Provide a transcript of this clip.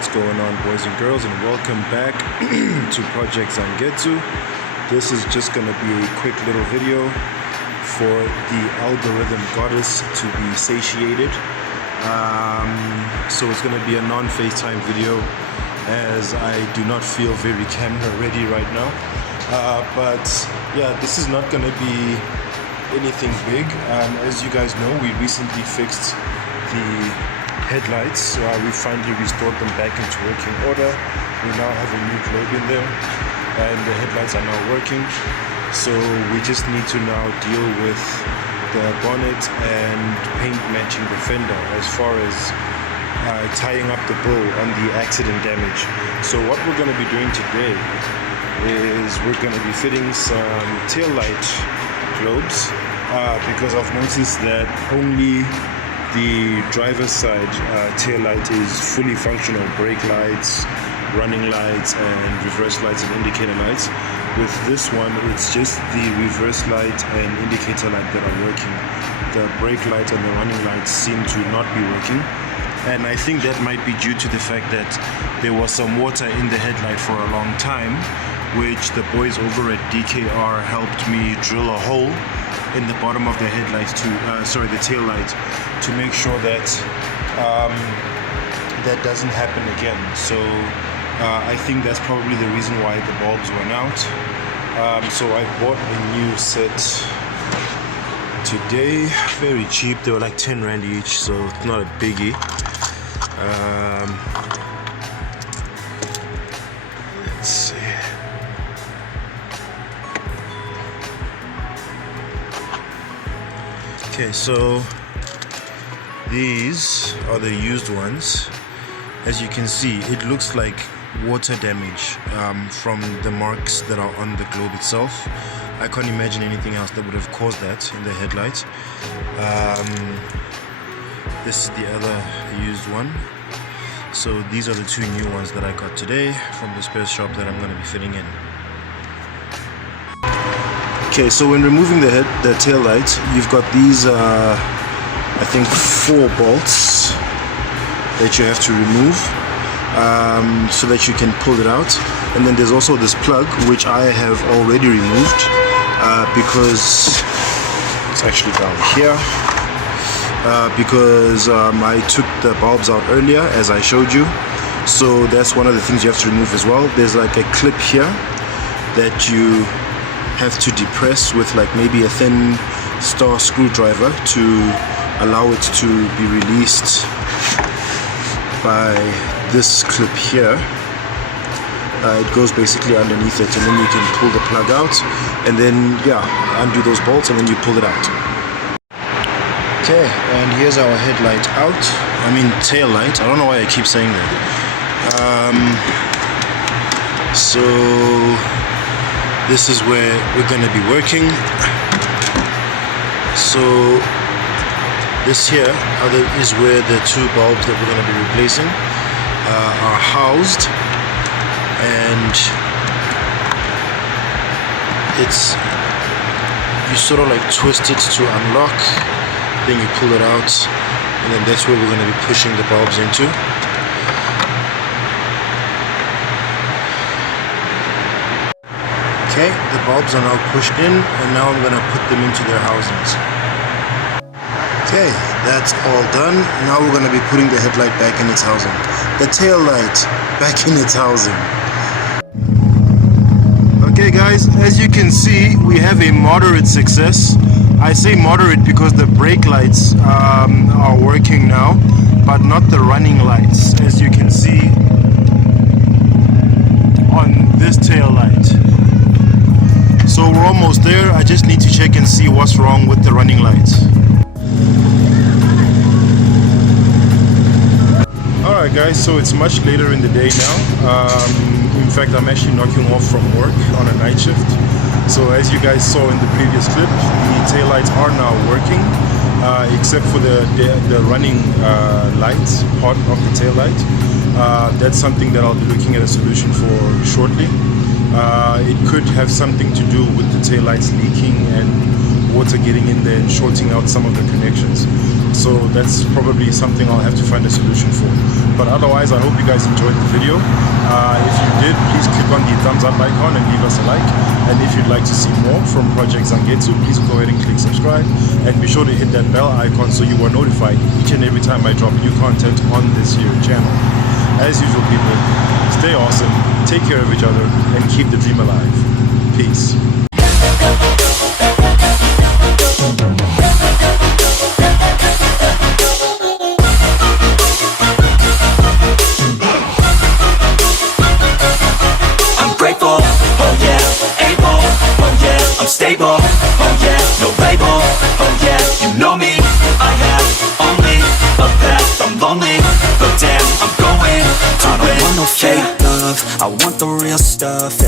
What's going on, boys and girls, and welcome back to Project Zangetsu. This is just going to be a quick little video for the algorithm goddess to be satiated. So it's going to be a non-FaceTime video as I do not feel very camera ready right now. But yeah, this is not going to be anything big. As you guys know, we recently fixed the headlights. We finally restored them back into working order. We now have a new globe in there and the headlights are now working. So we just need to now deal with the bonnet and paint matching the fender as far as tying up the bow on the accident damage. So what we're going to be doing today is we're going to be fitting some tail light globes because I've noticed that only the driver's side tail light is fully functional. Brake lights, running lights, and reverse lights and indicator lights. With this one, it's just the reverse light and indicator light that are working. The brake light and the running lights seem to not be working. And I think that might be due to the fact that there was some water in the headlight for a long time, which the boys over at DKR helped me drill a hole in the bottom of the headlight the tail light, to make sure that that doesn't happen again. So I think that's probably the reason why the bulbs went out. So I bought a new set today, very cheap. They were like 10 rand each, so it's not a biggie. Let's see. Okay, so these are the used ones. As you can see, it looks like water damage from the marks that are on the globe itself. I can't imagine anything else that would have caused that in the headlight. This is the other used one. So these are the two new ones that I got today from the spare shop that I'm going to be fitting in. Okay, so when removing the tail light, you've got these I think 4 bolts that you have to remove so that you can pull it out. And then there's also this plug, which I have already removed because it's actually down here, because I took the bulbs out earlier as I showed you. So that's one of the things you have to remove as well. There's like a clip here that you have to depress with like maybe a thin star screwdriver to allow it to be released by this clip here. It goes basically underneath it, and then you can pull the plug out, and then yeah, undo those bolts, and then you pull it out. Okay, and here's our headlight out. I mean tail light. I don't know why I keep saying that. So this is where we're going to be working. So this here is where the 2 bulbs that we're going to be replacing are housed, and you sort of like twist it to unlock, then you pull it out, and then that's where we're going to be pushing the bulbs into. Okay, the bulbs are now pushed in, and now I'm going to put them into their housings. Okay, that's all done. Now we're going to be putting the headlight back in its housing. The tail light back in its housing. Okay guys, as you can see, we have a moderate success. I say moderate because the brake lights are working now, but not the running lights, as you can see on this tail light. So we're almost there. I just need to check and see what's wrong with the running lights. Alright guys, so it's much later in the day now. In fact, I'm actually knocking off from work on a night shift. So as you guys saw in the previous clip, the tail lights are now working, except for the running lights part of the tail light. That's something that I'll be looking at a solution for shortly. It could have something to do with the tail lights leaking and water getting in there and shorting out some of the connections. So that's probably something I'll have to find a solution for. But otherwise, I hope you guys enjoyed the video. If you did, please click on the thumbs up icon and leave us a like. And if you'd like to see more from Project Zangetsu, please go ahead and click subscribe. And be sure to hit that bell icon so you are notified each and every time I drop new content on this here channel. As usual, people, stay awesome, take care of each other, and keep the dream alive. Peace. Stable, oh yeah, no label, oh yeah, you know me. I have only a path, I'm lonely, but damn, I'm going to win. I don't want no fake love, I want the real stuff.